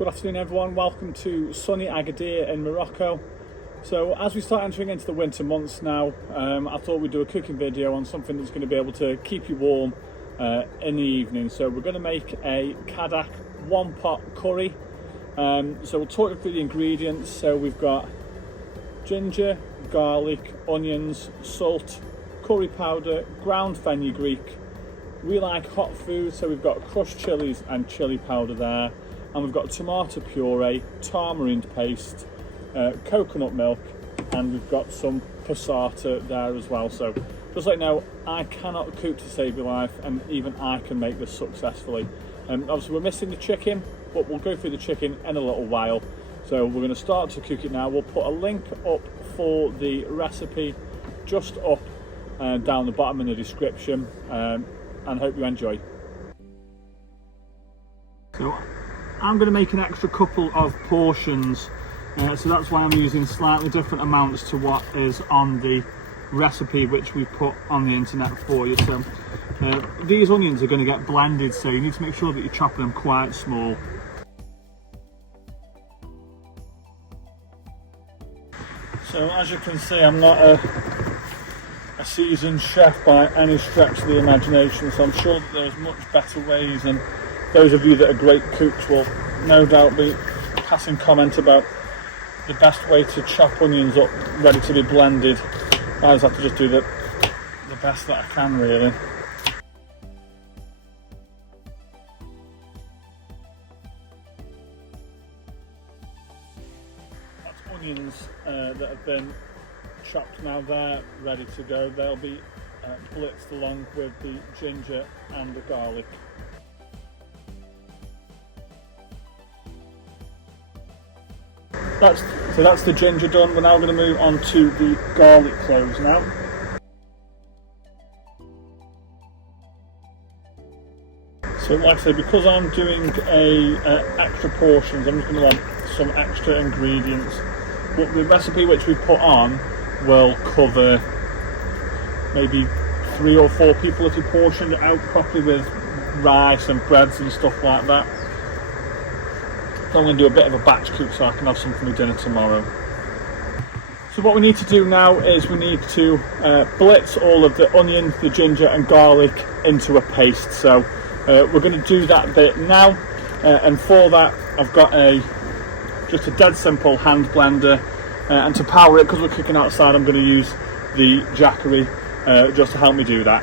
Good afternoon everyone, welcome to sunny Agadir in Morocco. So as we start entering into the winter months now, I thought we'd do a cooking video on something that's going to be able to keep you warm in the evening. So we're going to make a Cadac one pot curry. So we'll talk you through the ingredients. So we've got ginger, garlic, onions, salt, curry powder, ground fenugreek. We like hot food, so we've got crushed chilies and chili powder there. And we've got tomato puree, tamarind paste, coconut milk, and we've got some passata there as well. So just like now, I cannot cook to save your life, and even I can make this successfully. Obviously we're missing the chicken, but we'll go through the chicken in a little while. So we're going to start to cook it now. We'll put a link up for the recipe just up down the bottom in the description, and hope you enjoy. So I'm going to make an extra couple of portions, so that's why I'm using slightly different amounts to what is on the recipe which we put on the internet for you. So these onions are going to get blended, so you need to make sure that you're chopping them quite small. So as you can see, I'm not a seasoned chef by any stretch of the imagination, so I'm sure that there's much better ways, and those of you that are great cooks will no doubt be passing comment about the best way to chop onions up ready to be blended. I just have to just do the best that I can, really. That's onions that have been chopped now. They're ready to go. They'll be blitzed along with the ginger and the garlic. So that's the ginger done. We're now going to move on to the garlic cloves now. So like I say, because I'm doing extra portions, I'm just going to want some extra ingredients. But the recipe which we put on will cover maybe 3 or 4 people if you portioned it out properly with rice and breads and stuff like that. So I'm going to do a bit of a batch cook so I can have something for dinner tomorrow. So what we need to do now is we need to blitz all of the onion, the ginger and garlic into a paste. So we're going to do that bit now, and for that I've got just a dead simple hand blender, and to power it, because we're cooking outside, I'm going to use the Jackery just to help me do that.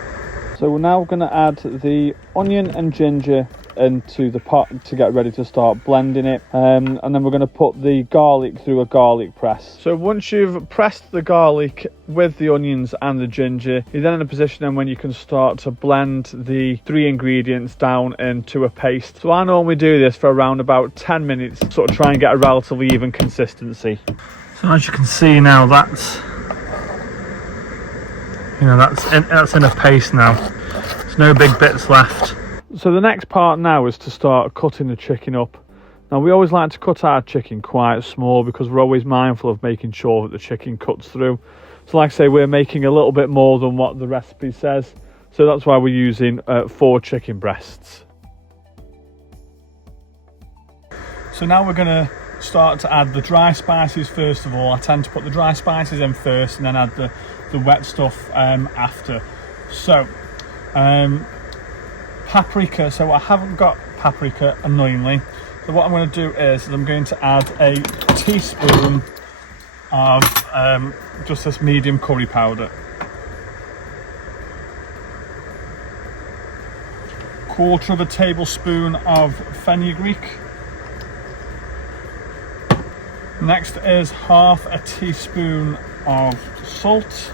So we're now going to add the onion and ginger into the pot to get ready to start blending it, and then we're going to put the garlic through a garlic press. So once you've pressed the garlic with the onions and the ginger, you're then in a position then when you can start to blend the 3 ingredients down into a paste. So I normally do this for around about 10 minutes, sort of try and get a relatively even consistency. So as you can see now, that's in a paste now. There's no big bits left. So the next part now is to start cutting the chicken up. Now we always like to cut our chicken quite small because we're always mindful of making sure that the chicken cuts through. So like I say, we're making a little bit more than what the recipe says. So that's why we're using 4 chicken breasts. So now we're going to start to add the dry spices first of all. I tend to put the dry spices in first and then add the wet stuff after. So paprika, so I haven't got paprika, annoyingly, so what I'm going to do is I'm going to add a teaspoon of just this medium curry powder, 1/4 tablespoon of fenugreek. Next is 1/2 teaspoon of salt,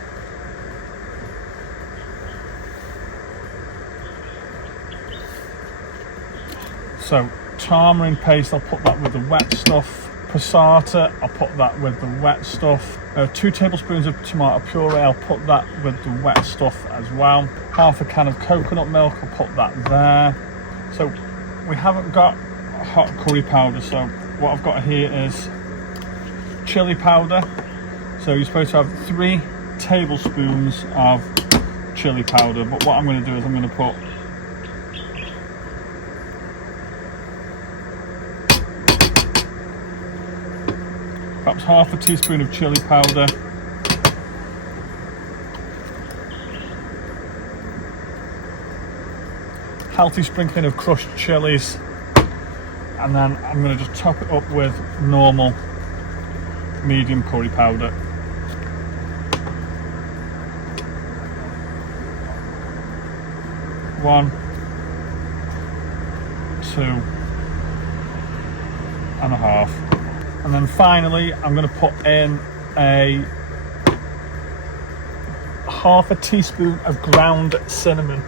so tamarind paste, I'll put that with the wet stuff. Passata, I'll put that with the wet stuff. 2 tablespoons of tomato puree, I'll put that with the wet stuff as well. 1/2 can of coconut milk, I'll put that there. So we haven't got hot curry powder, so what I've got here is chili powder. So you're supposed to have 3 tablespoons of chili powder, but what I'm going to do is I'm going to put perhaps half a teaspoon of chili powder, healthy sprinkling of crushed chilies, and then I'm going to just top it up with normal medium curry powder. One, two and a half. And then finally I'm going to put in a half a teaspoon of ground cinnamon.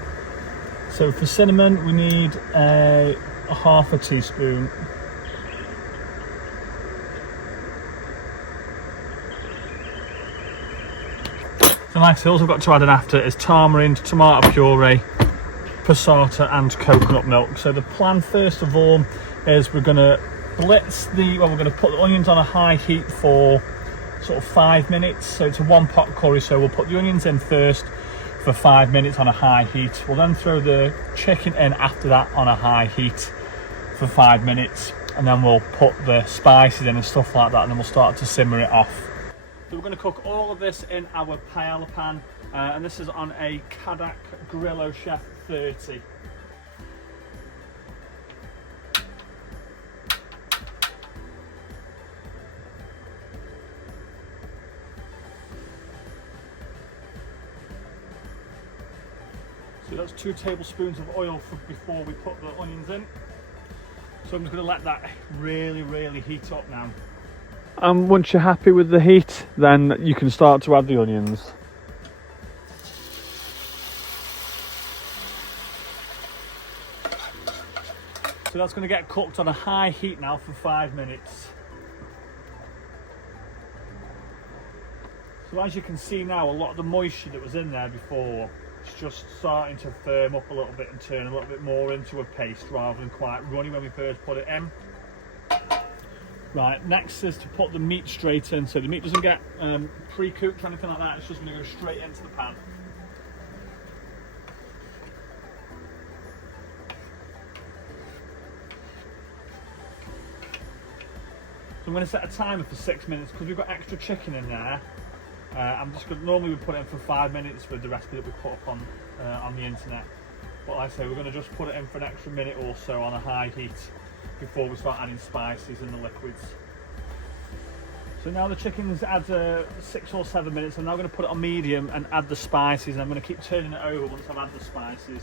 So for cinnamon we need a half a teaspoon. So like I said, also got to add in after is tamarind, tomato puree, passata and coconut milk. So the plan first of all is we're going to blitz we're going to put the onions on a high heat for sort of 5 minutes. So it's a one pot curry, so we'll put the onions in first for 5 minutes on a high heat. We'll then throw the chicken in after that on a high heat for 5 minutes, and then we'll put the spices in and stuff like that, and then we'll start to simmer it off. So we're going to cook all of this in our paella pan, and this is on a Cadac Grillo Chef 30. So that's 2 tablespoons of oil before we put the onions in. So I'm just going to let that really heat up now. And once you're happy with the heat, then you can start to add the onions. So that's going to get cooked on a high heat now for 5 minutes. So as you can see now, a lot of the moisture that was in there before is just starting to firm up a little bit and turn a little bit more into a paste rather than quite runny when we first put it in. Right, next is to put the meat straight in, so the meat doesn't get pre-cooked or anything like that, it's just going to go straight into the pan. So I'm going to set a timer for 6 minutes because we've got extra chicken in there. I'm just going to, normally we put it in for 5 minutes with the recipe that we put up on the internet. But like I say, we're going to just put it in for an extra minute or so on a high heat before we start adding spices and the liquids. So now the chicken's had 6 or 7 minutes. I'm now going to put it on medium and add the spices, and I'm going to keep turning it over once I've added the spices.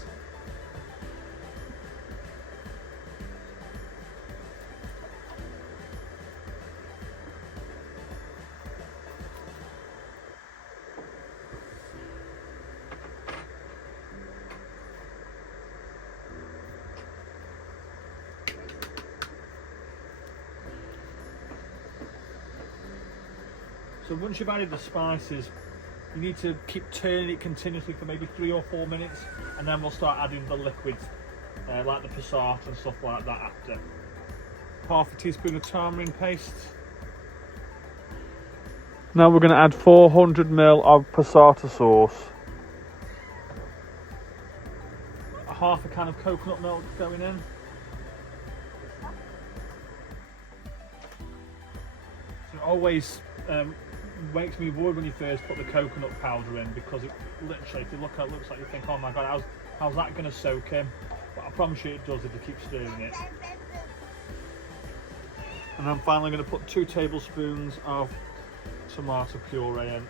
So once you've added the spices, you need to keep turning it continuously for maybe 3 or 4 minutes, and then we'll start adding the liquids, like the passata and stuff like that after. Half a teaspoon of tamarind paste. Now we're going to add 400 ml of passata sauce. Half a can of coconut milk going in. So always makes me worried when you first put the coconut powder in, because it literally, if you look at it, looks like you think, oh my god, how's that going to soak in? But I promise you it does if you keep stirring it. And I'm finally going to put 2 tablespoons of tomato puree in.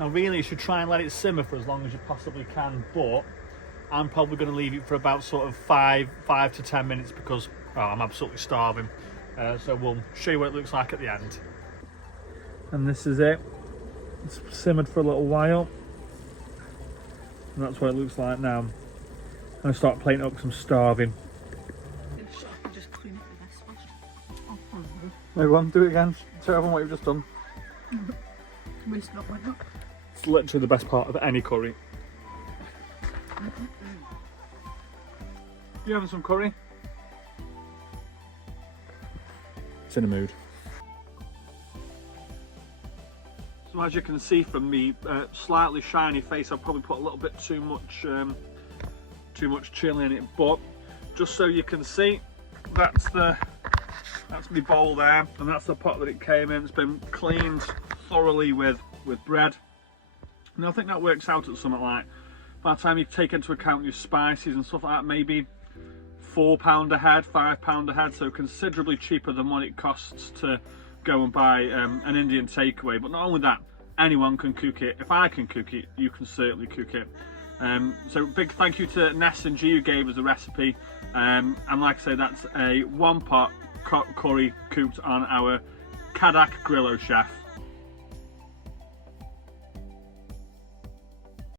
Now really you should try and let it simmer for as long as you possibly can, but I'm probably going to leave it for about sort of 5 to 10 minutes because I'm absolutely starving. So we'll show you what it looks like at the end. And this is it. It's simmered for a little while. And that's what it looks like now. I'm going to start plating it up because I'm starving. No, go on, do it again. Tell everyone what you've just done. It's literally the best part of any curry. You having some curry? It's in a mood. So as you can see from me, slightly shiny face, I've probably put a little bit too much chili in it, but just so you can see, that's my bowl there, and that's the pot that it came in. It's been cleaned thoroughly with bread, and I think that works out at something like, by the time you take into account your spices and stuff like that, maybe £4 a head, £5 a head, so considerably cheaper than what it costs to go and buy an Indian takeaway. But not only that, anyone can cook it. If I can cook it, you can certainly cook it. So big thank you to Ness and G who gave us the recipe, and like I say, that's a 1 pot curry cooked on our Cadac Grillo Chef.